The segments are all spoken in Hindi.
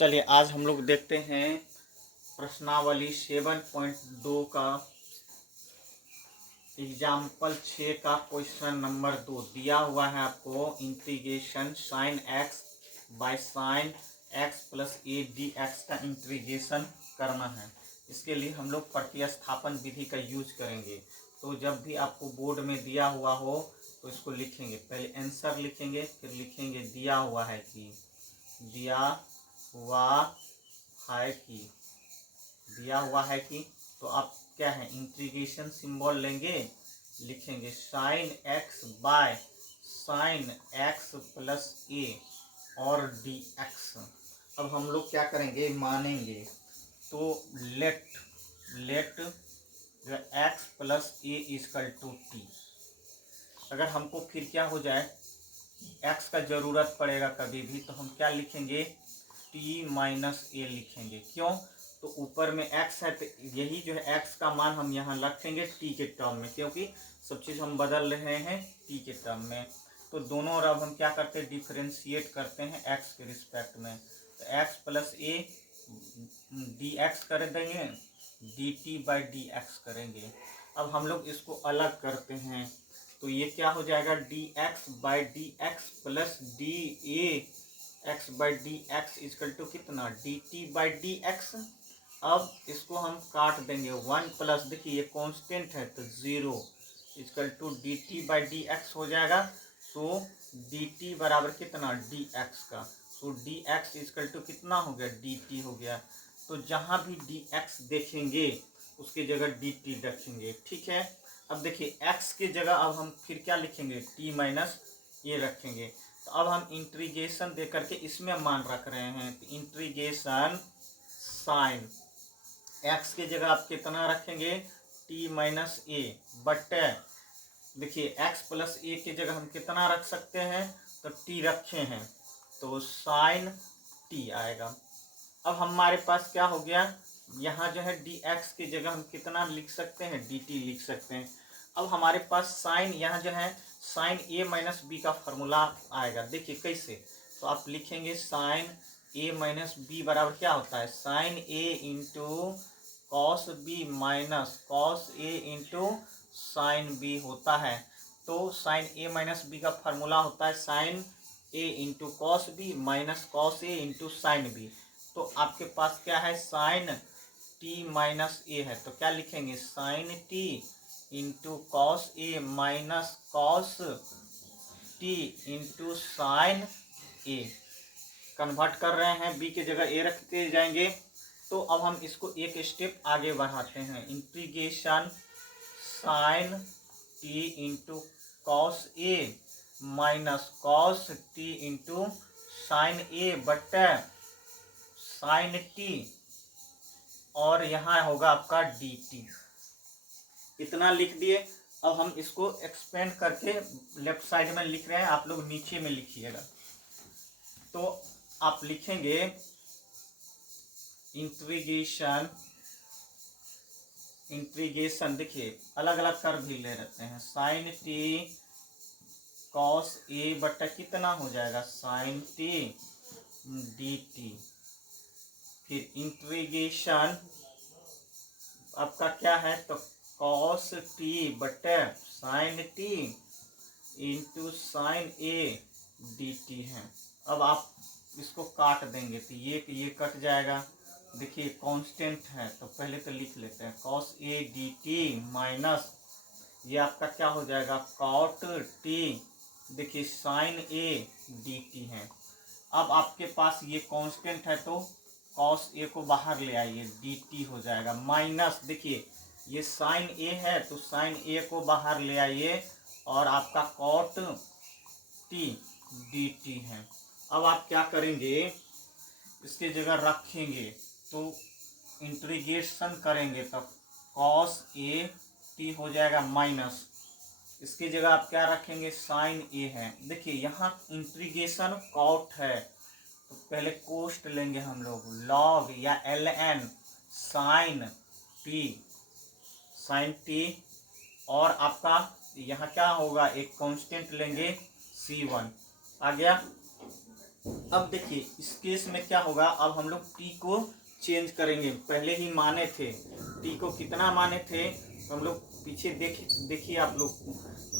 चलिए आज हम लोग देखते हैं प्रश्नावली 7.2 का एग्जाम्पल 6 का क्वेश्चन नंबर 2 दिया हुआ है आपको। Integration sine x by sine x plus A D x का इंटीग्रेशन करना है। इसके लिए हम लोग प्रतिस्थापन विधि का यूज करेंगे। तो जब भी आपको बोर्ड में दिया हुआ हो तो इसको लिखेंगे, पहले आंसर लिखेंगे, फिर लिखेंगे दिया हुआ है कि दिया हुआ है कि तो आप क्या है इंटीग्रेशन सिंबल लेंगे, लिखेंगे sine x by sine x plus a और डी एक्स। अब हम लोग क्या करेंगे, मानेंगे तो लेट जो x plus a equal to t. अगर हमको फिर क्या हो जाए, एक्स का ज़रूरत पड़ेगा कभी भी, तो हम क्या लिखेंगे, टी माइनस ए लिखेंगे। क्यों, तो ऊपर में एक्स है तो यही जो है एक्स का मान हम यहाँ रखेंगे टी के टर्म में, क्योंकि सब चीज़ हम बदल रहे हैं टी के टर्म में। तो दोनों और अब हम क्या करते हैं, डिफरेंशिएट करते हैं एक्स के रिस्पेक्ट में। तो x plus A D x कर देंगे, D T by D x करेंगे। अब हम लोग इसको अलग करते हैं तो ये क्या हो जाएगा, D x by D x plus d a x by D x is equal to कितना, D T by D x. अब इसको हम काट देंगे, वन प्लस देखिए ये कांस्टेंट है तो zero equal to d T by D x हो जाएगा। तो डी टी बराबर कितना, डी एक्स का, तो डी एक्स इजकल टू कितना हो गया, डी टी हो गया। तो जहाँ भी डी एक्स देखेंगे उसकी जगह डी टी रखेंगे, ठीक है। अब देखिए x की जगह अब हम फिर क्या लिखेंगे, t माइनस ये रखेंगे। तो अब हम इंटीग्रेशन दे करके इसमें मान रख रहे हैं, तो इंटीग्रेशन साइन x की जगह आप कितना रखेंगे, t माइनस ए बटे देखिए x प्लस ए की जगह हम कितना रख सकते हैं, तो t रखे हैं तो साइन t आएगा। अब हमारे पास क्या हो गया, यहाँ जो है डी एक्स की जगह हम कितना लिख सकते हैं, डी टी लिख सकते हैं। अब हमारे पास साइन यहाँ जो है साइन ए माइनस बी का फॉर्मूला आएगा, देखिए कैसे। तो आप लिखेंगे साइन ए माइनस बी बराबर क्या होता है, sine A into cos B minus cos A into sine B होता है। तो साइन ए माइनस बी का फॉर्मूला होता है sine A into cos B minus cos A into sine B. तो आपके पास क्या है, साइन टी माइनस ए है, तो क्या लिखेंगे, sine T into cos A minus cos T into sine A. Convert कर रहे हैं, बी की जगह ए रखते जाएंगे। तो अब हम इसको एक स्टेप आगे बढ़ाते हैं, integration sine T into cos A minus cos T into sine A बटे साइन टी और यहाँ होगा आपका डी टी। इतना लिख दिए। अब हम इसको एक्सपेंड करके लेफ्ट साइड में लिख रहे हैं, आप लोग नीचे में लिखिएगा। तो आप लिखेंगे इंटीग्रेशन देखिए अलग अलग कर भी ले रहते हैं, साइन टी कॉस ए बटा कितना हो जाएगा, साइन टी डी टी। फिर इंटीग्रेशन आपका क्या है, तो कॉस टी बटे sine T into sine a d t है। अब आप इसको काट देंगे तो ये कट जाएगा, देखिए कांस्टेंट है तो पहले तो लिख लेते हैं, cos A d T minus ये आपका क्या हो जाएगा, कॉट टी देखिए साइन ए डी टी है। अब आपके पास ये कांस्टेंट है तो कॉस ए को बाहर ले आइए, डी टी हो जाएगा माइनस देखिए ये साइन ए है तो साइन ए को बाहर ले आइए और आपका कॉट टी डी टी है। अब आप क्या करेंगे, इसके जगह रखेंगे तो इंटीग्रेशन करेंगे तब कॉस ए टी हो जाएगा माइनस, इसकी जगह आप क्या रखेंगे, साइन ए है। देखिए यहाँ इंटीग्रेशन कॉट है तो पहले कोष्ट लेंगे हम लोग, लॉग या एल एन साइन टी और आपका यहाँ क्या होगा, एक कांस्टेंट लेंगे C1 आ गया। अब देखिए इस केस में क्या होगा, अब हम लोग टी को चेंज करेंगे। पहले ही माने थे टी को, कितना माने थे, तो हम लोग पीछे देखिए आप लोग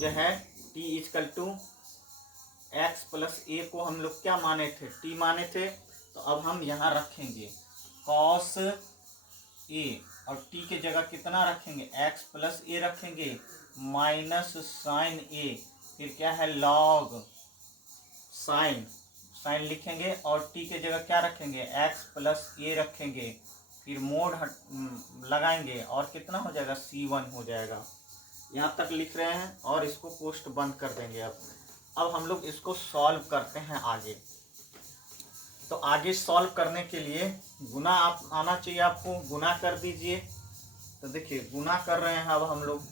जो है T equal to X plus A को हम लोग क्या माने थे, टी माने थे। तो अब हम यहाँ रखेंगे कॉस ए, और टी के जगह कितना रखेंगे, एक्स प्लस ए रखेंगे, माइनस साइन ए, फिर क्या है लॉग साइन, साइन लिखेंगे, और टी के जगह क्या रखेंगे, एक्स प्लस ए रखेंगे, फिर मोड लगाएंगे, और कितना हो जाएगा, C1 हो जाएगा। यहाँ तक लिख रहे हैं और इसको पोस्ट बंद कर देंगे। अब हम लोग इसको सॉल्व करते हैं आगे। तो आगे सॉल्व करने के लिए गुना आप आना चाहिए, आपको गुना कर दीजिए। तो देखिए गुना कर रहे हैं अब हम लोग,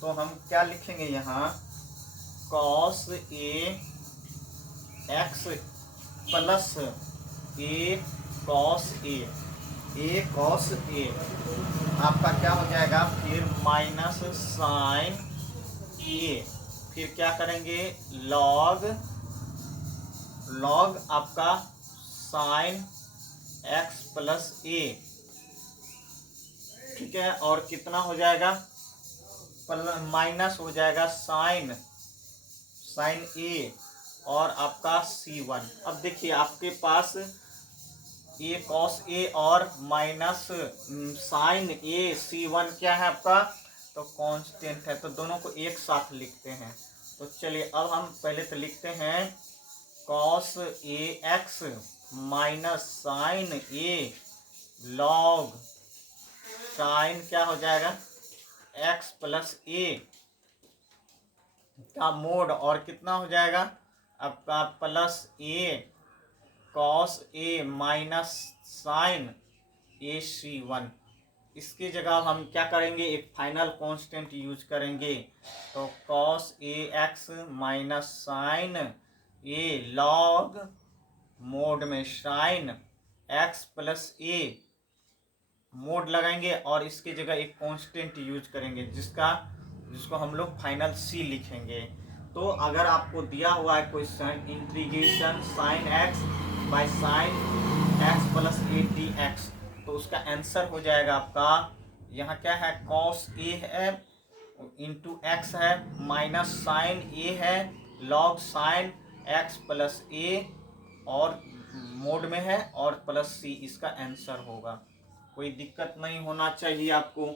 तो हम क्या लिखेंगे यहाँ, cos A x plus A cos A cos A आपका क्या हो जाएगा, फिर माइनस साइन ए, फिर क्या करेंगे लॉग आपका साइन एक्स प्लस ए, ठीक है, और कितना हो जाएगा, माइनस हो जाएगा साइन ए और आपका C1। अब देखिए आपके पास ए कॉस ए और माइनस साइन ए C1 क्या है आपका, तो कांस्टेंट है, तो दोनों को एक साथ लिखते हैं। तो चलिए अब हम पहले तो लिखते हैं cos A x minus sign A log sign क्या हो जाएगा, एक्स प्लस ए का मोड, और कितना हो जाएगा आपका plus A cos A minus sign A C1। इसकी जगह हम क्या करेंगे, एक फाइनल कांस्टेंट यूज करेंगे। तो cos A x minus sign A log mode में साइन एक्स प्लस ए मोड लगाएंगे, और इसकी जगह एक कांस्टेंट यूज करेंगे जिसको हम लोग फाइनल C लिखेंगे। तो अगर आपको दिया हुआ है question integration sine x by sine x plus A D X, तो उसका आंसर हो जाएगा आपका, यहाँ क्या है कॉस ए है इंटू एक्स है, माइनस साइन ए है, log sign x plus a और मोड में है, और प्लस C इसका आंसर होगा। कोई दिक्कत नहीं होना चाहिए आपको।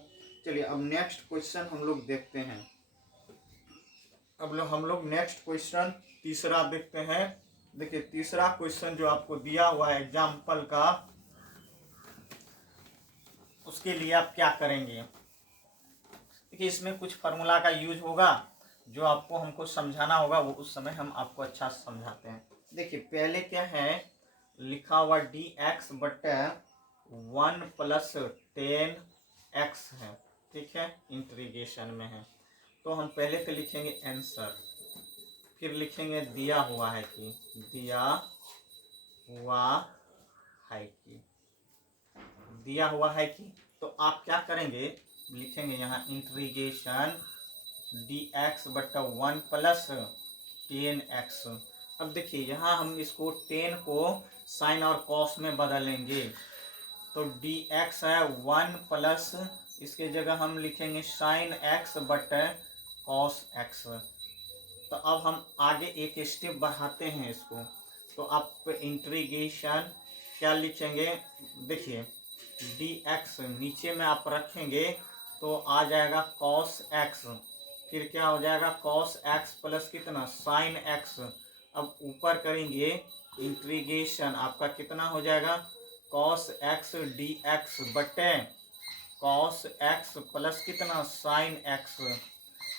चलिए अब नेक्स्ट क्वेश्चन हम लोग देखते हैं। अब हम लोग नेक्स्ट क्वेश्चन तीसरा देखते हैं। देखिए तीसरा क्वेश्चन जो आपको दिया हुआ है एग्जाम्पल का, उसके लिए आप क्या करेंगे, देखिए इसमें कुछ फार्मूला का यूज होगा जो आपको हमको समझाना होगा, वो उस समय हम आपको अच्छा समझाते हैं। देखिए पहले क्या है लिखा हुआ डी एक्स बटे 1 प्लस 10x है, ठीक है, इंटीग्रेशन में है। तो हम पहले तो लिखेंगे आंसर, फिर लिखेंगे दिया हुआ है कि दिया हुआ है कि तो आप क्या करेंगे, लिखेंगे यहाँ इंटीग्रेशन डी एक्स बटा 1 प्लस 10x। अब देखिए यहाँ हम इसको 10 को साइन और कॉस में बदलेंगे, तो डी एक्स है 1 प्लस, इसके जगह हम लिखेंगे साइन एक्स बटे कॉस एक्स। तो अब हम आगे एक स्टेप बढ़ाते हैं इसको, तो आप इंटीग्रेशन क्या लिखेंगे, देखिए डी एक्स नीचे में आप रखेंगे तो आ जाएगा कॉस एक्स, फिर क्या हो जाएगा कॉस एक्स प्लस कितना साइन एक्स। अब ऊपर करेंगे इंटीग्रेशन, आपका कितना हो जाएगा कॉस एक्स डी एक्स बटे कॉस एक्स प्लस कितना साइन एक्स।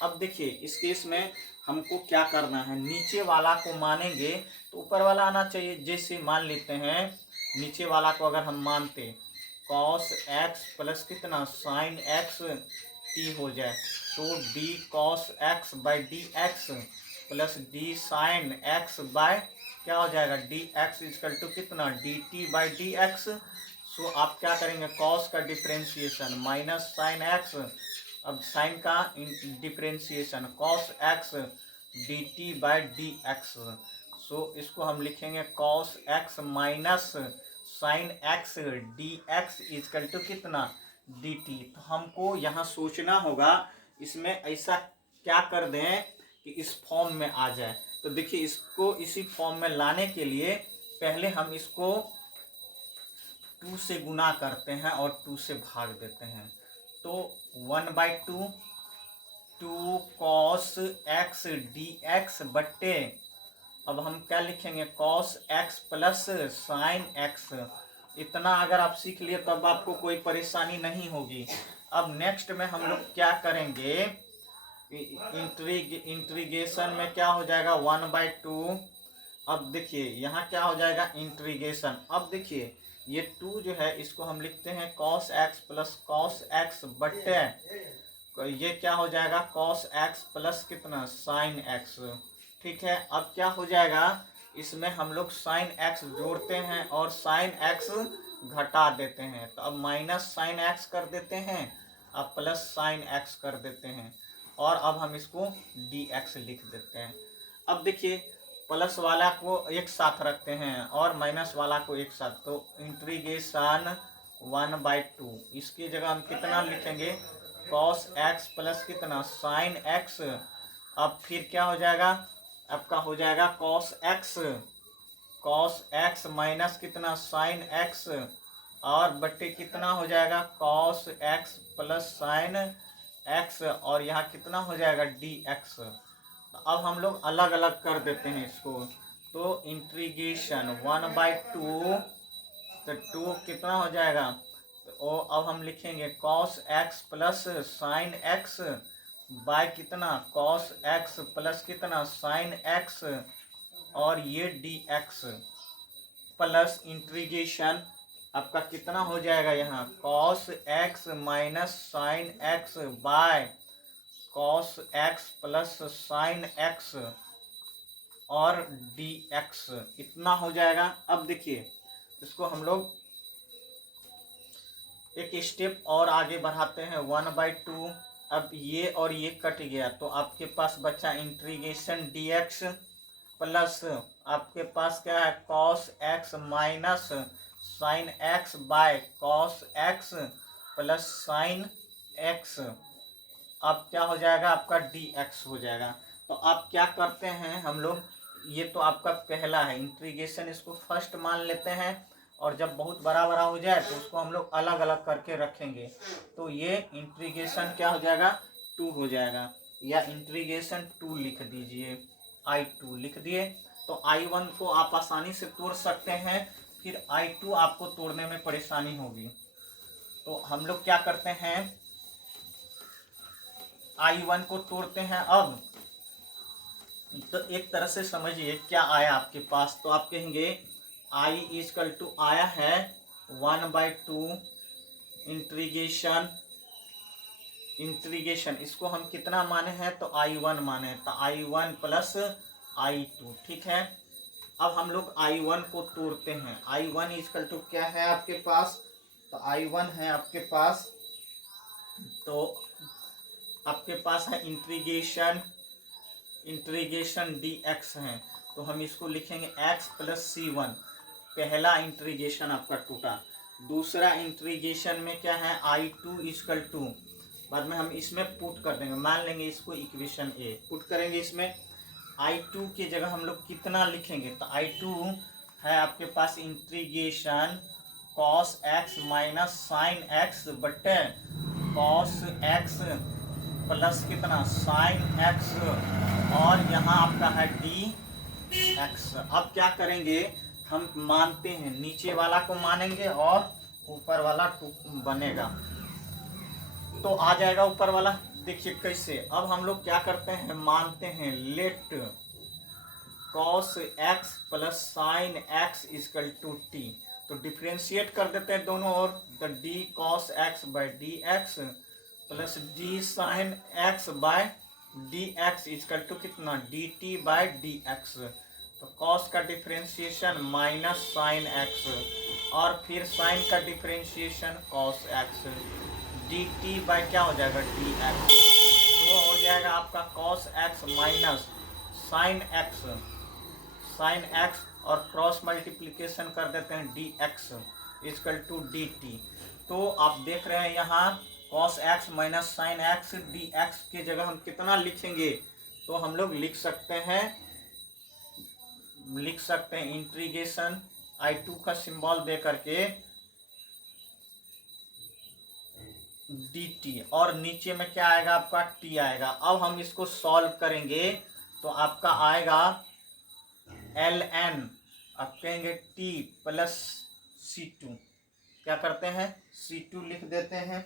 अब देखिए इस केस में हमको क्या करना है, नीचे वाला को मानेंगे तो ऊपर वाला आना चाहिए। जैसे मान लेते हैं नीचे वाला को अगर हम मानते कॉस एक्स प्लस कितना साइन एक्स टी हो जाए, तो D cos X by D x plus D sine x by क्या हो जाएगा डी एक्स इजकल टू कितना D T by D X. So आप क्या करेंगे कॉस का डिफ्रेंशिएशन माइनस साइन एक्स, अब साइन का differentiation cos X D T by D X. So इसको हम लिखेंगे cos x minus sine x D x is equal to कितना डी टी। तो हमको यहाँ सोचना होगा इसमें ऐसा क्या कर दें कि इस फॉर्म में आ जाए। तो देखिए इसको इसी फॉर्म में लाने के लिए पहले हम इसको 2 से गुना करते हैं और 2 से भाग देते हैं। तो 1/2 2 कॉस एक्स डी एक्स बट्टे अब हम क्या लिखेंगे cos x plus sine x. इतना अगर आप सीख लिए तब आपको कोई परेशानी नहीं होगी। अब नेक्स्ट में हम लोग क्या करेंगे, इंट्रीगेशन में क्या हो जाएगा 1/2। अब देखिए यहाँ क्या हो जाएगा इंट्रीगेशन। अब देखिए ये 2 जो है इसको हम लिखते हैं cos x plus cos x बट्टे ये क्या हो जाएगा कॉस एक्स प्लस कितना साइन एक्स। ठीक है, अब क्या हो जाएगा इसमें हम लोग साइन एक्स जोड़ते हैं और साइन एक्स घटा देते हैं। तो अब माइनस साइन एक्स कर देते हैं, अब प्लस साइन एक्स कर देते हैं और अब हम इसको डी एक्स लिख देते हैं। अब देखिए प्लस वाला को एक साथ रखते हैं और माइनस वाला को एक साथ, तो इंट्रीगेशन 1/2 इसकी जगह हम कितना लिखेंगे कॉस एक्स प्लस कितना साइन एक्स। अब फिर क्या हो जाएगा आपका हो जाएगा कॉस एक्स माइनस कितना साइन एक्स और बट्टे कितना हो जाएगा cos x plus sine x और यहाँ कितना हो जाएगा डी एक्स। अब हम लोग अलग अलग कर देते हैं इसको। तो इंट्रीगेशन 1/2 तो 2 कितना हो जाएगा तो अब हम लिखेंगे cos x plus sine x by कितना कॉस एक्स प्लस कितना साइन एक्स और ये डी एक्स प्लस इंट्रीगेशन आपका कितना हो जाएगा यहाँ cos x minus sine x by cos x plus sine x और डी एक्स इतना हो जाएगा। अब देखिए इसको हम लोग एक स्टेप और आगे बढ़ाते हैं 1/2। अब ये और ये कट गया तो आपके पास बचा इंट्रीगेशन डी एक्स प्लस आपके पास क्या है cos x minus sine x by cos x plus sine X. अब क्या हो जाएगा आपका डी एक्स हो जाएगा। तो आप क्या करते हैं हम लोग ये तो आपका पहला है इंट्रीगेशन, इसको फर्स्ट मान लेते हैं और जब बहुत बड़ा बड़ा हो जाए तो उसको हम लोग अलग अलग करके रखेंगे। तो ये इंट्रीगेशन क्या हो जाएगा 2 हो जाएगा या इंट्रीगेशन 2 लिख दीजिए I2 लिख दिए। तो I1 को आप आसानी से तोड़ सकते हैं, फिर I2 आपको तोड़ने में परेशानी होगी। तो हम लोग क्या करते हैं I1 को तोड़ते हैं। अब तो एक तरह से समझिए क्या आया आपके पास, तो आप कहेंगे I इजकल टू आया है 1/2 इंट्रीगेशन इसको हम कितना माने हैं तो I1 माने, तो I1 प्लस I2। ठीक है, अब हम लोग I1 को तोड़ते हैं। I1 इजकल टू क्या है आपके पास, तो I1 है आपके पास, तो आपके पास है इंट्रीगेशन डी एक्स है, तो हम इसको लिखेंगे x प्लस C1। पहला इंट्रीगेशन आपका टूटा। दूसरा इंट्रीगेशन में क्या है I2 इजकल टू, बाद में हम इसमें पुट कर देंगे, मान लेंगे इसको इक्वेशन ए पुट करेंगे। इसमें I2 की जगह हम लोग कितना लिखेंगे, तो I2 है आपके पास integration cos x minus sine X बटे कॉस एक्स प्लस कितना साइन एक्स और यहाँ आपका है डी एक्स। अब क्या करेंगे हम मानते हैं, नीचे वाला को मानेंगे और ऊपर वाला बनेगा तो आ जाएगा ऊपर वाला। देखिए कैसे, अब हम लोग क्या करते हैं मानते हैं let cos x plus sine X is equal to T, तो डिफ्रेंशिएट कर देते हैं दोनों ओर, तो D cos X by D x plus D sine x by D x is equal to कितना D T by D X. तो कॉस का डिफ्रेंशिएशन माइनस साइन एक्स और फिर साइन का differentiation cos X D T by क्या हो जाएगा डी एक्स। तो हो जाएगा आपका cos x minus sine x sine x और क्रॉस मल्टीप्लिकेशन कर देते हैं d x is equal to d t. तो आप देख रहे हैं यहाँ cos x minus sine x D x की जगह हम कितना लिखेंगे, तो हम लोग लिख सकते हैं इंटीग्रेशन I2 का सिंबल दे करके dt और नीचे में क्या आएगा आपका t आएगा। अब हम इसको सॉल्व करेंगे तो आपका आएगा ln, अब कहेंगे t प्लस c2, क्या करते हैं c2 लिख देते हैं,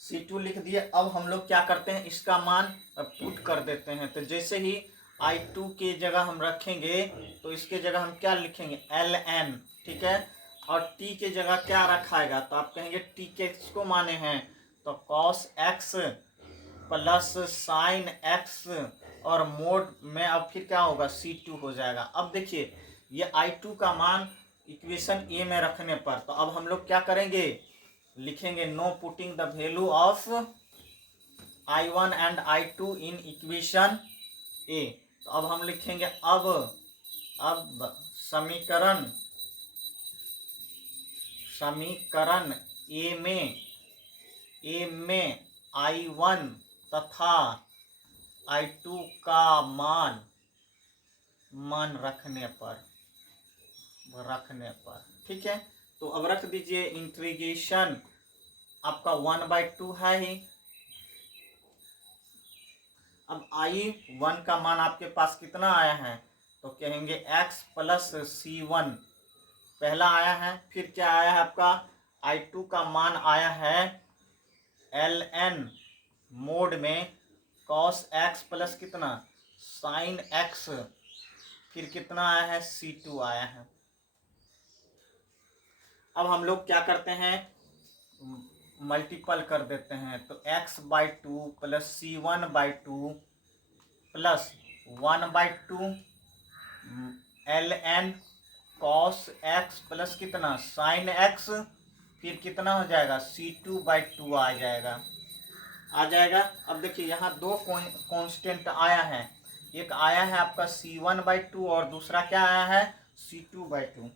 c2 लिख दिए। अब हम लोग क्या करते हैं इसका मान पुट कर देते हैं। तो जैसे ही I2 के जगह हम रखेंगे तो इसके जगह हम क्या लिखेंगे ln, ठीक है, और t के जगह क्या रखाएगा, तो आप कहेंगे t के किसको माने हैं, तो cos x plus sign x और मोड में अब फिर क्या होगा c2 हो जाएगा। अब देखिए ये I2 का मान इक्वेशन ए में रखने पर, तो अब हम लोग क्या करेंगे लिखेंगे now putting the value of I1 and I2 in equation A. तो अब हम लिखेंगे अब समीकरण ए में I1 तथा I2 का मान रखने पर, ठीक है। तो अब रख दीजिए इंटीग्रेशन आपका 1/2 है ही। अब I1 का मान आपके पास कितना आया है, तो कहेंगे x प्लस c1 पहला आया है, फिर क्या आया है आपका I2 का मान आया है ln मोड में cos x प्लस कितना sin x, फिर कितना आया है c2 आया है। अब हम लोग क्या करते हैं मल्टीपल कर देते हैं, तो x/2 plus c1/2 plus 1/2 ln cos x plus कितना sin x, फिर कितना हो जाएगा c2/2 आ जाएगा। अब देखिए यहाँ दो कांस्टेंट आया है, एक आया है आपका c1/2 और दूसरा क्या आया है c2/2।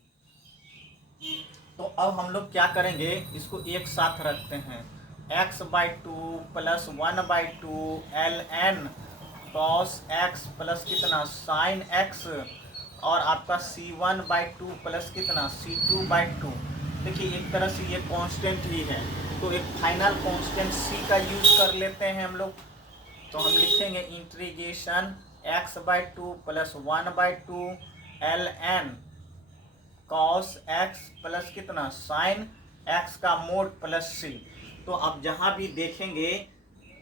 तो अब हम लोग क्या करेंगे इसको एक साथ रखते हैं, x/2 plus 1/2 ln cos x plus कितना sin x और आपका c1/2 प्लस कितना c2/2। देखिए एक तरह से ये कांस्टेंट ही है, तो एक फाइनल कांस्टेंट c का यूज कर लेते हैं हम लोग। तो हम लिखेंगे integration x/2 plus 1/2 ln cos x plus कितना sin x का मोड प्लस c। तो अब जहां भी देखेंगे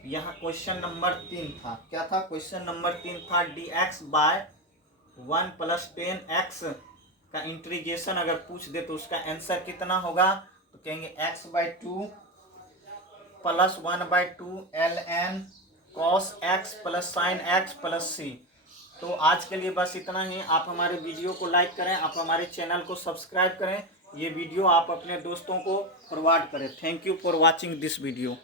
यहाँ क्वेश्चन नंबर 3 था, क्या था क्वेश्चन नंबर 3 था dx बाय 1 प्लस 10x का इंटीग्रेशन अगर पूछ दे तो उसका आंसर कितना होगा, तो कहेंगे x/2 plus 1/2 ln cos x plus sin x plus c। तो आज के लिए बस इतना ही। आप हमारे वीडियो को लाइक करें, आप हमारे चैनल को सब्सक्राइब करें, ये वीडियो आप अपने दोस्तों को फॉरवर्ड करें। Thank you for watching this video.